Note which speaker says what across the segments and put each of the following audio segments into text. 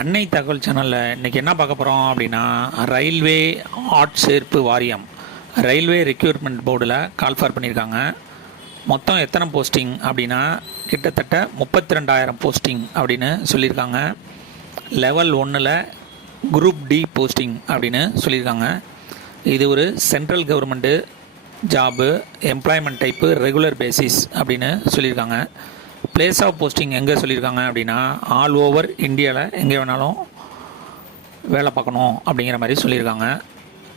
Speaker 1: அன்னை தகவல் சேனலில் இன்றைக்கி என்ன பார்க்க போகிறோம் அப்படின்னா ரயில்வே ஆட்சேர்ப்பு வாரியம் ரயில்வே ரெக்யூர்மெண்ட் போர்டில் கால்ஃபார் பண்ணியிருக்காங்க. மொத்தம் எத்தனை போஸ்டிங் அப்படின்னா கிட்டத்தட்ட முப்பத்தி ரெண்டாயிரம் போஸ்டிங் அப்படின்னு சொல்லியிருக்காங்க. லெவல் ஒன்றில் குரூப் டி போஸ்டிங் அப்படின்னு சொல்லியிருக்காங்க. இது ஒரு central government job employment type regular basis அப்படின்னு சொல்லியிருக்காங்க. பிளேஸ் ஆஃப் போஸ்டிங் எங்கே சொல்லியிருக்காங்க அப்படின்னா ஆல் ஓவர் இந்தியாவில் எங்கே வேணாலும் வேலை பார்க்கணும் அப்படிங்கிற மாதிரி சொல்லியிருக்காங்க.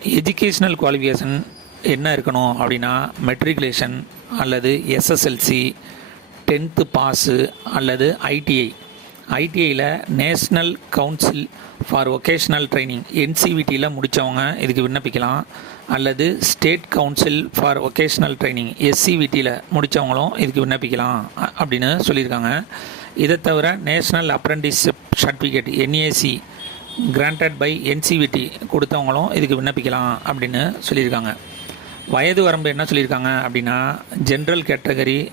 Speaker 1: எஜுகேஷ்னல் குவாலிஃபிகேஷன் என்ன இருக்கணும் அப்படின்னா மெட்ரிகுலேஷன் அல்லது எஸ்எஸ்எல்சி டென்த்து பாஸு அல்லது ITI ஐடிஐயில் national council for vocational training என்சிவிடியில் முடித்தவங்க இதுக்கு விண்ணப்பிக்கலாம். அல்லது state council for vocational training எஸ்சிவிடியில் முடித்தவங்களும் இதுக்கு விண்ணப்பிக்கலாம் அ- அப்படின்னு சொல்லியிருக்காங்க. இதை தவிர national apprenticeship certificate NAC granted by NCVT கொடுத்தவங்களும் இதுக்கு விண்ணப்பிக்கலாம் அப்படின்னு சொல்லியிருக்காங்க. வயது வரம்பு என்ன சொல்லியிருக்காங்க அப்படின்னா ஜென்ரல் கேட்டகரி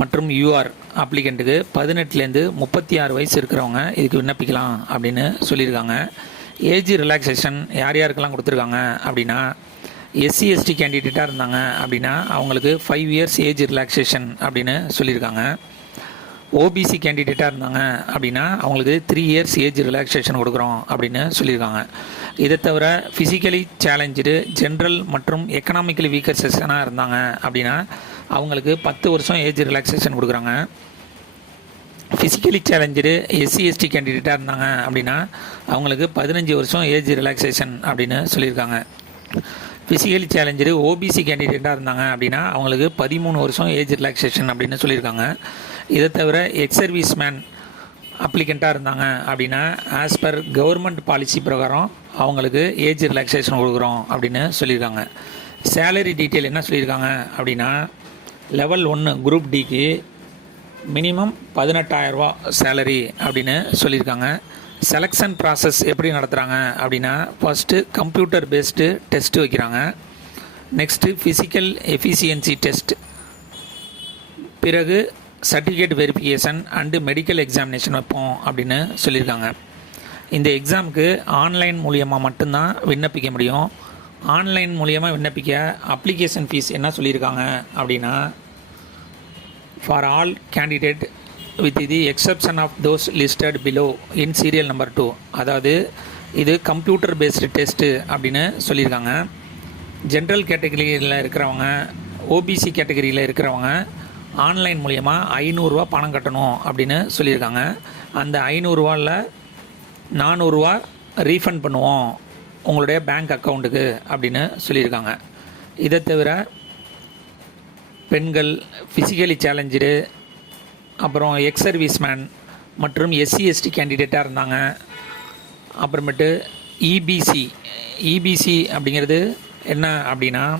Speaker 1: மற்றும் யூஆர் அப்ளிகண்ட்டுக்கு பதினெட்டுலேருந்து முப்பத்தி ஆறு வயசு இருக்கிறவங்க இதுக்கு விண்ணப்பிக்கலாம் அப்படின்னு சொல்லியிருக்காங்க. ஏஜ் ரிலாக்ஸேஷன் யார் யாருக்கெல்லாம் கொடுத்துருக்காங்க அப்படின்னா எஸ்சி எஸ்டி கேண்டிடேட்டாக இருந்தாங்க அப்படின்னா அவங்களுக்கு ஃபைவ் இயர்ஸ் ஏஜ் ரிலாக்ஸேஷன் அப்படின்னு சொல்லியிருக்காங்க. ஓபிசி கேண்டிடேட்டாக இருந்தாங்க அப்படின்னா அவங்களுக்கு த்ரீ இயர்ஸ் ஏஜ் ரிலாக்ஸேஷன் கொடுக்குறோம் அப்படின்னு சொல்லியிருக்காங்க. இதை தவிர ஃபிசிக்கலி சேலஞ்சு ஜென்ரல் மற்றும் எக்கனாமிக்கலி வீக்கர் செஷனாக இருந்தாங்க அப்படின்னா அவங்களுக்கு பத்து வருஷம் ஏஜ் ரிலாக்ஸேஷன் கொடுக்குறாங்க. ஃபிசிக்கலி சேலஞ்சு எஸ்சி எஸ்டி கேண்டிடேட்டாக இருந்தாங்க அப்படின்னா அவங்களுக்கு பதினஞ்சு வருஷம் ஏஜ் ரிலாக்ஸேஷன் அப்படின்னு சொல்லியிருக்காங்க. ஃபிசிக்கலி சேலஞ்சு ஓபிசி கேண்டிடேட்டாக இருந்தாங்க அப்படின்னா அவங்களுக்கு பதிமூணு வருஷம் ஏஜ் ரிலாக்ஸேஷன் அப்படின்னு சொல்லியிருக்காங்க. இதை தவிர எக்ஸ் சர்வீஸ் மேன் அப்ளிகண்ட்டாக இருந்தாங்க அப்படின்னா ஆஸ் பர் கவர்மெண்ட் பாலிசி பிரகாரம் அவங்களுக்கு ஏஜ் ரிலாக்ஸேஷன் கொடுக்குறோம் அப்படின்னு சொல்லியிருக்காங்க. சேலரி டீட்டெயில் என்ன சொல்லியிருக்காங்க அப்படின்னா லெவல் ஒன்று குரூப் டிக்கு மினிமம் பதினெட்டாயிரரூபா சேலரி அப்படின்னு சொல்லியிருக்காங்க. செலெக்ஷன் ப்ராசஸ் எப்படி நடத்துகிறாங்க அப்படின்னா ஃபஸ்ட்டு கம்ப்யூட்டர் பேஸ்டு டெஸ்ட்டு வைக்கிறாங்க. நெக்ஸ்ட்டு ஃபிசிக்கல் எஃபிஷியன்சி டெஸ்ட் பிறகு certificate verification and medical examination வைப்போம் அப்படின்னு சொல்லியிருக்காங்க. இந்த எக்ஸாமுக்கு ஆன்லைன் மூலியமாக மட்டும்தான் விண்ணப்பிக்க முடியும். ஆன்லைன் மூலியமாக விண்ணப்பிக்க அப்ளிகேஷன் ஃபீஸ் என்ன சொல்லியிருக்காங்க அப்படின்னா for all candidate with the exception of those listed below in serial number two அதாவது இது கம்ப்யூட்டர் பேஸ்டு டெஸ்ட்டு அப்படின்னு சொல்லியிருக்காங்க. ஜென்ரல் கேட்டகரியில் இருக்கிறவங்க ஓபிசி கேட்டகரியில் இருக்கிறவங்க ஆன்லைன் மூலயமா ஐநூறுரூவா பணம் கட்டணும் அப்படின்னு சொல்லியிருக்காங்க. அந்த ஐநூறுரூவாவில் நானூறுரூவா ரீஃபண்ட் பண்ணுவோம் உங்களுடைய பேங்க் அக்கௌண்ட்டுக்கு அப்படின்னு சொல்லியிருக்காங்க. இதை தவிர பெண்கள் ஃபிசிக்கலி சேலஞ்சு அப்புறம் எக்ஸ் சர்வீஸ்மேன் மற்றும் எஸ்சி எஸ்டி கேண்டிடேட்டாக இருந்தாங்க. அப்புறமேட்டு இபிசி இபிசி அப்படிங்கிறது என்ன அப்படின்னா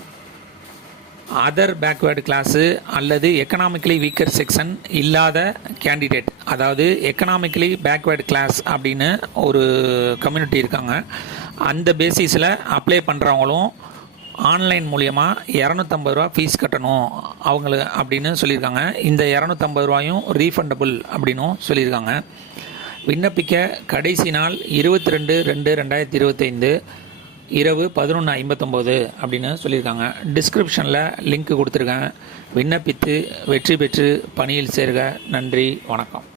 Speaker 1: அதர் பேக்வேர்டு கிளாஸு அல்லது எக்கனாமிக்கலி வீக்கர் செக்ஷன் இல்லாத கேண்டிடேட் அதாவது எக்கனாமிக்கலி பேக்வேர்டு கிளாஸ் அப்படின்னு ஒரு கம்யூனிட்டி இருக்காங்க. அந்த பேசிஸில் அப்ளை பண்ணுறவங்களும் ஆன்லைன் மூலியமாக இரநூத்தம்பது ரூபா ஃபீஸ் கட்டணும் அவங்களுக்கு அப்படின்னு சொல்லியிருக்காங்க. இந்த இரநூத்தம்பது ரூபாயும் ரீஃபண்டபுள் அப்படின்னும் சொல்லியிருக்காங்க. விண்ணப்பிக்க கடைசி நாள் இருபத்தி ரெண்டு ரெண்டு ரெண்டாயிரத்தி இருபத்தைந்து. இரவு பதினொன்று ஐம்பத்தொம்போது அப்படின்னு சொல்லியிருக்காங்க. டிஸ்கிரிப்ஷனில் லிங்க் கொடுத்துருக்கேன். விண்ணப்பித்து வெற்றி பெற்று பணியில் சேர்க. நன்றி. வணக்கம்.